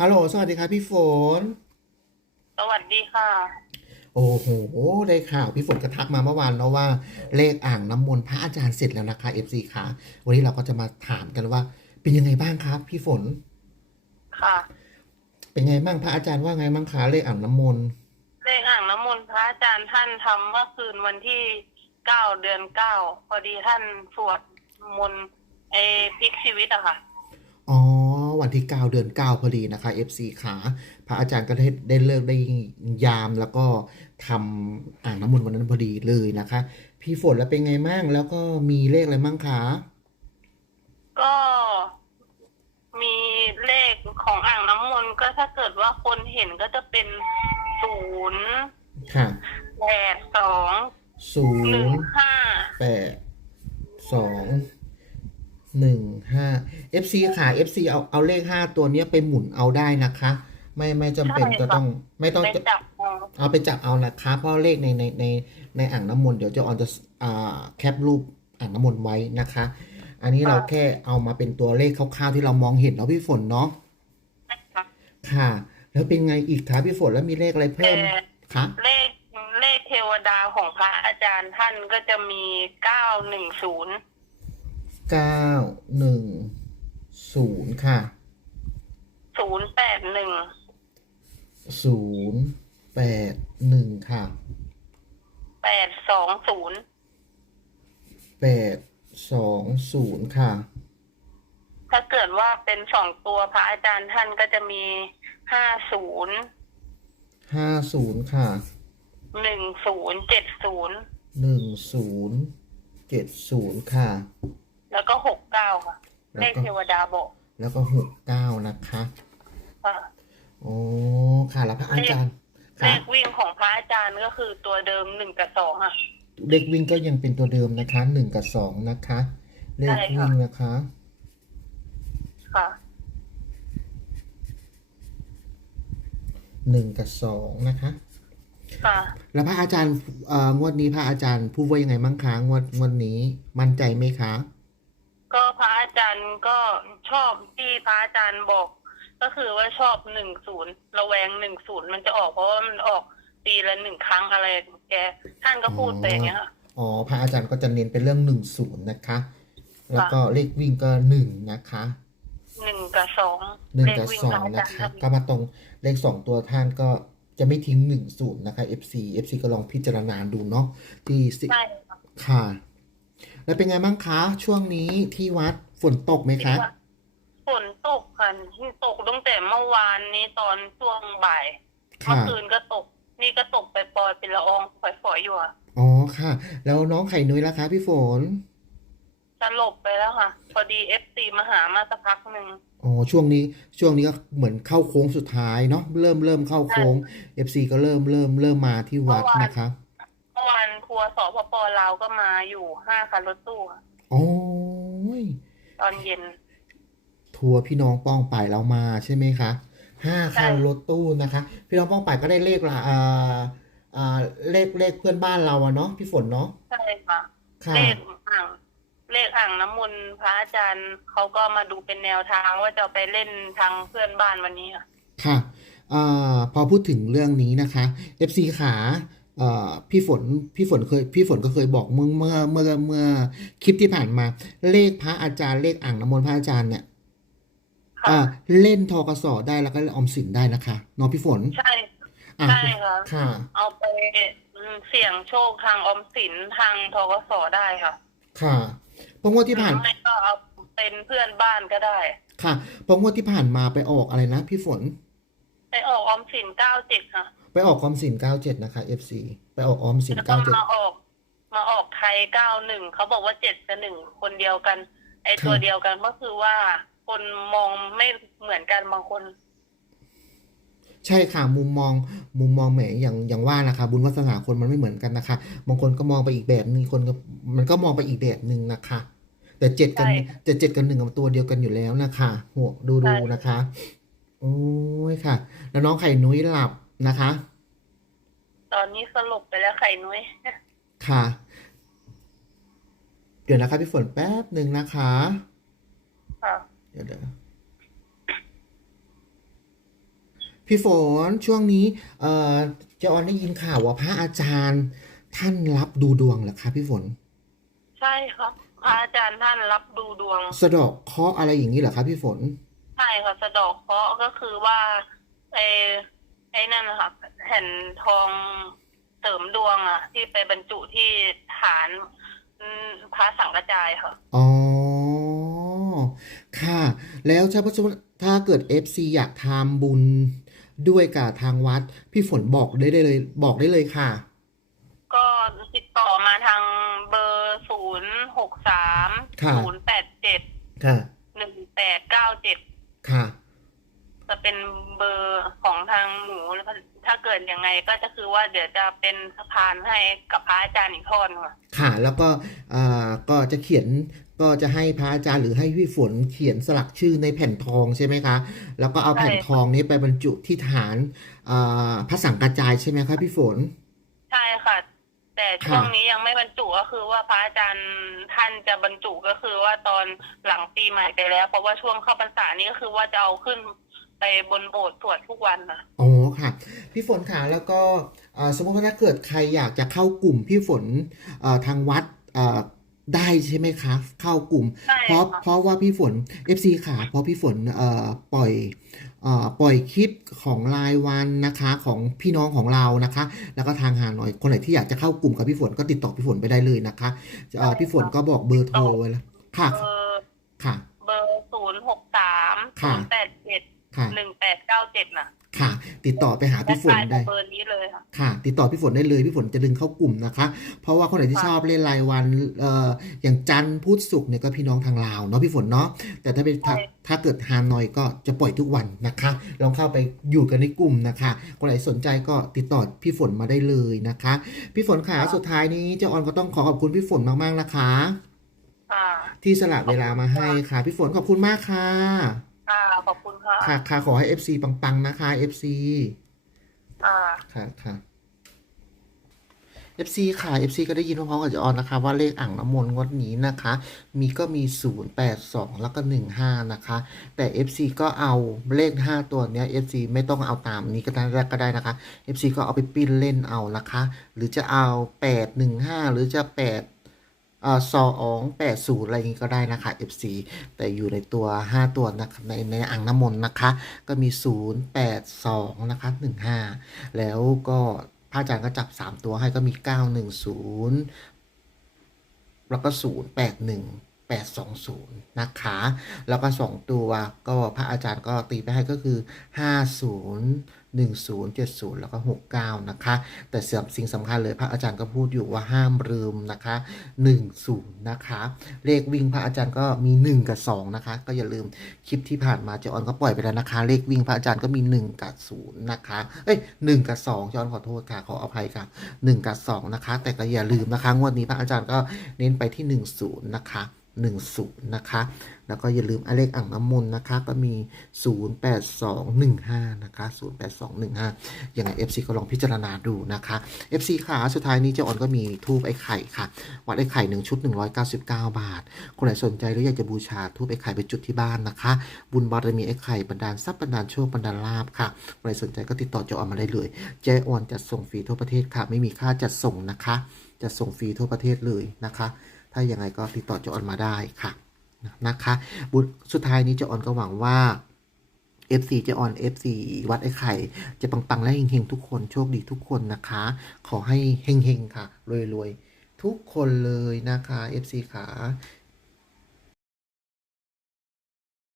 ฮัลโหล สวัสดีครับพี่ฝน สวัสดีค่ะ โอ้โห ได้ข่าวพี่ฝนกระทักมาเมื่อวานแล้วว่า เลขอ่างน้ำมนต์พระอาจารย์เสร็จแล้วนะคะ FC ค่ะวันนี้เราก็จะมาถามกันว่า เป็นยังไงบ้างครับ พี่ฝน ค่ะ เป็นไงบ้างพระอาจารย์ว่าไงบ้างคะเลขอ่างน้ำมนต์เลขอ่างน้ำมนต์พระอาจารย์ท่านทำเมื่อคืนวันที่เก้าเดือนเก้าพอดีท่านสวดมนต์ไอพลิกชีวิตอะค่ะ อ๋อ วันที่ 9 เดือน 9 พอดีนะคะ FC ขาพระอาจารย์ก็ได้ได้เลิกได้ยามแล้วก็ทำอ่างน้ำมนต์วันนั้นพอดีเลยนะคะ พี่ฝนแล้วเป็นไงบ้างแล้วก็มีเลขอะไรบ้างคะก็มีเลขของอ่างน้ำมนต์ก็ถ้าเกิดว่าคนเห็นก็จะเป็นศูนย์ค่ะแปดสองศูหนึ่งนย์ห้าแปดสอง หนึ่งห้า FC ค่ะ FC เอาเอาเลขห้าตัวเนี้ยไปหมุนเอาได้นะคะ ไม่ไม่จำเป็นจะต้องไม่ต้องไปจับเอาเอาไปจับเอานะคะ เพราะเลขในในในในอ่างน้ำมนต์เดี๋ยวเจะออนจะอ่าแคปรูปอ่างน้ำมนต์ไว้นะคะ อันนี้เราแค่เอามาเป็นตัวเลขคร่าวๆที่เรามองเห็นเนาะพี่ฝนเนาะค่ะค่ะแล้วเป็นไงอีกคะพี่ฝนแล้วมีเลขอะไรแต่เพิ่มคะเลขเลขเทวดาของพระอาจารย์ท่านก็จะมีเก้าหนึ่งศูนย์ เก้าหนึ่งศูนย์ค่ะศูนย์แปดหนึ่งศูนย์แปดหนึ่งค่ะแปดสองศูนย์แปดสองศูนย์ค่ะ ถ้าเกิดว่าเป็นสองตัวพระอาจารย์ท่านก็จะมีห้าศูนย์ห้าศูนย์ค่ะหนึ่งศูนย์เจ็ดศูนย์หนึ่งศูนย์เจ็ดศูนย์ค่ะ แล้วก็หกเก้าค่ะแล้วก็ เลขเทวดาบอกแล้วก็หกเก้านะคะ ค่ะโอ้ค่ะแล้วพระอาจารย์เลค่ะขวิ่งของพระอาจารย์ก็คือตัวเดิมหนึ่งกับสองค่ะเลขวิ่งก็ยังเป็นตัวเดิมนะคะหนึ่งกับสองนะคะ เลขวิ่งนะคะ ค่ะ หนึ่งกับสองนะคะ ค่ะ แล้วพระอาจารย์เอ่องวดนี้พระอาจารย์พูดว่ายังไงบ้างคะงวดงวดนี้ มั่นใจไหมคะก็ พระอาจารย์ก็ชอบที่พระอาจารย์บอก ก็คือว่าชอบหนึ่งศูนย์ระแวงหนึ่งศูนย์มันจะออกเพราะว่ามันออกปีละหนึ่งครั้งอะไรแกท่านก็พูดไปอย่างเงี้ยค่ะอ๋อพระอาจารย์ก็จะเน้นเป็นเรื่องหนึ่งศูนย์นะคะ แล้วก็เลขวิ่งก็หนึ่งนะคะหนึ่งกับสองหนึ่งเลขกับวิ่งสอพงระอานะจารย์คะทำก็มาตรงเลขสองตัวท่านก็จะไม่ทิ้งหนึ่งศูนย์นะคะ FC FC ก็ลองพิจารณาดูเนาะที่สิใช่ค่ะค่ะ แล้วเป็นไงบ้างคะ ช่วงนี้ที่วัดฝนตกไหมคะฝนตกค่ะที่ตกตั้งแต่เมื่อวานนี้ตอนช่วงบ่ายเมื่อค่ะคืนก็ตก นี่ก็ตกไปปล่อยๆเป็นละอองฝอยๆอยู่อะอ๋อค่ะ แล้วน้องไข่นุ้ยล่ะคะพี่ฝนสลบไปแล้วค่ะ พอดีเอฟซีมาหามาสักพักหนึ่งอ๋อช่วงนี้ช่วงนี้ก็เหมือนเข้าโค้งสุดท้ายเนาะเริ่มเริ่มเข้าโค้ง FC ก็เริ่มเริ่มเริ่มมาที่วัดนะคะเมื่ อวานทัวร์สปปลาวก็มาอยู่ห้าคันรถตู้ค่ะโอ้ยตอนเย็น ทัวร์พี่น้องป้องป่ายเรามาใช่ไหมคะห้าคันใช่รถตู้นะคะ พี่น้องป้องป่ายก็ได้เลขละอ่าอ่าเลขเลขเพื่อนบ้านเราอะเนาะพี่ฝนเนาะใช่ค่ะค่ะเลขอ่างเลขอ่างน้ำมนต์พระอาจารย์เขาก็มาดูเป็นแนวทางว่าจะเอาไปเล่นทางเพื่อนบ้านวันนี้ค่ะค่ะอ่าพอพูดถึงเรื่องนี้นะคะ FC ขาเอ่อ พี่ฝนพี่ฝนเคยพี่ฝนก็เคยบอกเมื่อเมื่อเมื่อเมื่อคลิปที่ผ่านมา เลขพระอาจารย์เลขอ่างน้ำมนต์พระอาจารย์เนี่ยค่ะอ่าเล่นทกสได้แล้วก็เล่นออมสินได้นะคะเนาะพี่ฝนใช่อ่าใช่ค่ะค่ะ เอาไปอืมเสี่ยงโชคทางออมสินทางทกสได้ค่ะ ค่ะเพราะงวดที่ผ่านไม่ก็เอาเป็นเพื่อนบ้านก็ได้ ค่ะเพราะงวดที่ผ่านมาไปออกอะไรนะ พี่ฝน ไปออกออมสินเก้าเจ็ดค่ะ ไปออกออมสิน97นะคะ FC ไปออกออมสินแล้วก็มา97ออก มาออกไทยเก้าหนึ่งเขาบอกว่าเจ็ดกับหนึ่งคนเดียวกัน ไอตัวค่ะเดียวกันก็คือว่า คนมองไม่เหมือนกันบางคน ใช่ค่ะมุมมองมุมมองแหมอย่างอย่างว่านะคะบุญวาสนาคนมันไม่เหมือนกันนะคะ บางคนก็มองไปอีกแบบนึงคนก็มันก็มองไปอีกแบบนึงนะคะ แต่เจ็ดกันใช่แต่เจ็ดกับหนึ่งกับตัวเดียวกันอยู่แล้วนะคะหัวดูดูใช่นะคะ โอ้ยค่ะ แล้วน้องไข่นุ้ยหลับ นะคะ ตอนนี้สรุปไปแล้วไข่นุ้ย ค่ะ เดี๋ยวนะคะพี่ฝนแป๊บหนึ่งนะคะ ค่ะ เดี๋ยวเดี๋ยวพี่ฝนช่วงนี้เอ่อเจออนได้ยินข่าวว่าพระอาจารย์ ท่านรับดูดวงเหรอคะพี่ฝน ใช่ครับพระอาจารย์ท่านรับดูดวง สะเดอกเคราะห์อะไรอย่างนี้เหรอคะพี่ฝน ใช่ค่ะสะเดอกเคราะห์ก็คือว่าไอ้ ไอ้นั่นนะคะแผ่นทองเสริมดวงอะ ที่ไปบรรจุที่ฐานอืมพระสังฆจายค่ะ อ๋อ ค่ะ แล้วถ้าถ้าเกิด FC อยากทำบุญด้วยกับทางวัด พี่ฝนบอกได้ได้เลย บอกได้เลยค่ะ ก็ติดต่อมาทางเบอร์ศูนย์หกสามค่ะศูนย์แปดเจ็ดค่ะหนึ่งแปดเก้าเจ็ดค่ะ จะเป็นเบอร์ของทางหมูแล้ว ก็ถ้าเกิดยังไงก็จะคือว่าเดี๋ยวจะเป็นสะพานให้กับพระอาจารย์อีกทอดหนึ่งค่ะค่ะ แล้วก็อ่าก็จะเขียนก็จะให้พระอาจารย์หรือให้พี่ฝนเขียนสลักชื่อในแผ่นทองใช่ไหมคะ แล้วก็เอาแผ่นทองนี้ไปบรรจุที่ฐานอ่าพระสังกัจจายใช่ไหมคะพี่ฝน ใช่ค่ะ แต่ช่วงนี้ยังไม่บรรจุก็คือว่าพระอาจารย์ท่านจะบรรจุก็คือว่าตอนหลังปีใหม่ไปแล้ว เพราะว่าช่วงเข้าพรรษานี้ก็คือว่าจะเอาขึ้น ไปบนโบสถ์สวดทุกวันนะอ๋อค่ะ พี่ฝนค่ะแล้วก็เอ่อสมมติว่าถ้าเกิดใครอยากจะเข้ากลุ่มพี่ฝนเอ่อทางวัดเอ่อได้ใช่ไหมคะ เข้ากลุ่มใช่เพราะค่ะเพราะว่าพี่ฝน FC ค่ะเพราะพี่ฝนเอ่อปล่อยเอ่อปล่อยคลิปของรายวันนะคะของพี่น้องของเรานะคะ แล้วก็ทางหาหน่อยคนไหนที่อยากจะเข้ากลุ่มกับพี่ฝนก็ติดต่อพี่ฝนไปได้เลยนะคะเอ่อพี่ฝนก็บอกเบอร์โทรไว้แล้วค่ะเบอร์ค่ะ เบอร์ศูนย์หกสามค่ะศูนย์แปดเจ็ด ค่ะ หนึ่งแปดเก้าเจ็ดน่ะค่ะ ติดต่อไปหาพี่ฝนและได้ เบอร์นี้เลยค่ะ ค่ะ ติดต่อพี่ฝนได้เลยพี่ฝนจะดึงเข้ากลุ่มนะคะ เพราะว่าคนไหนที่ค่ะชอบเล่นรายวันเอ่ออย่างจันทร์พุธศุกร์เนี่ยก็พี่น้องทางลาวเนาะพี่ฝนเนาะแต่ถ้าเป็นถ้าใช่ ถ้าเกิดฮานอยก็จะปล่อยทุกวันนะคะ ลองเข้าไปอยู่กันในกลุ่มนะคะคนไหนสนใจก็ติดต่อพี่ฝนมาได้เลยนะคะ พี่ฝนขาสุดท้ายนี้เจ้าออนก็ต้องขอขอบคุณพี่ฝนมากๆนะคะ ค่ะ ที่สละเวลามาให้ค่ะ พี่ฝนขอบคุณมากค่ะ ค่ะขอบคุณค่ะค่ะค่ะขอให้ FC ปังๆนะคะ FC ค่ะค่ะค่ะ FC ค่ะ FC ก็ได้ยินพร้อมๆกับจออนนะคะ ว่าเลขอ่างน้ำมนต์งวดนี้นะคะ มีก็มี 0 8 2 แล้วก็ 1 5 นะคะ แต่ FC ก็เอาเลข 5 ตัวเนี้ย FC ไม่ต้องเอาตามนี้ก็ได้ก็ได้นะคะ FC ก็เอาไปปิ้นเล่นเอานะคะ หรือจะเอา 8 1 5 หรือจะ8เอ่อ สองแปดศูนย์อะไรอย่างนี้ก็ได้นะคะ FC แต่อยู่ในตัว 5 ตัวนะคะในในอ่างน้ำมนต์นะคะ ก็มี 0 8 2 นะคะ 15 แล้วก็พระอาจารย์ก็จับ 3 ตัวให้ก็มี 910 แล้วก็ 0 8 1 8 2 0 นะคะ แล้วก็ 2 ตัวก็พระอาจารย์ก็ตีไปให้ก็คือ 50 10 70 แล้วก็ 69 นะคะ แต่เสื่อมสิ่งสำคัญเลยพระอาจารย์ก็พูดอยู่ว่าห้ามลืมนะคะ 10 นะคะ เลขวิ่งพระอาจารย์ก็มี 1 กับ 2 นะคะ ก็อย่าลืมคลิปที่ผ่านมาเจออนก็ปล่อยไปแล้วนะคะ เลขวิ่งพระอาจารย์ก็มี 1 กับ 0 นะคะ เอ้ย 1 กับ 2เจออนขอโทษค่ะ ขออภัยค่ะ 1 กับ 2 นะคะ แต่ก็อย่าลืมนะคะ งวดนี้พระอาจารย์ก็เน้นไปที่ 10 นะคะ 10นะคะ แล้วก็อย่าลืมอเลขอ่างน้ำมนต์นะคะ ก็มี 08215 นะคะ 08215 ยังไง FC ก็ลองพิจารณาดูนะคะ FC ค่ะ สุดท้ายนี้เจ้าออนก็มีทูบไอ้ไข่ค่ะ วัดไอ้ไข่ 1 ชุด 199 บาท คนไหนสนใจหรืออยากจะบูชาทูบไอ้ไข่ไปจุดที่บ้านนะคะ บุญบารมีไอ้ไข่บันดาลทรัพย์บันดาลโชคบันดาลลาภค่ะ คนไหนสนใจก็ติดต่อเจ้าออนมาได้เลย เจ้าออนจัดส่งฟรีทั่วประเทศค่ะ ไม่มีค่าจัดส่งนะคะจะส่งฟรีทั่วประเทศเลยนะคะ ถ้าอย่างไรก็ติดต่อเจ้าออนมาได้ค่ะนะคะบุสุดท้ายนี้เจ้าออนก็หวังว่า FC เจออน FC วัดไอ้ไข่ จะปังๆ และเฮงๆ ทุกคนโชคดีทุกคนนะคะ ขอให้เฮงๆ ค่ะรวยๆ ทุกคนเลยนะคะ FC ขา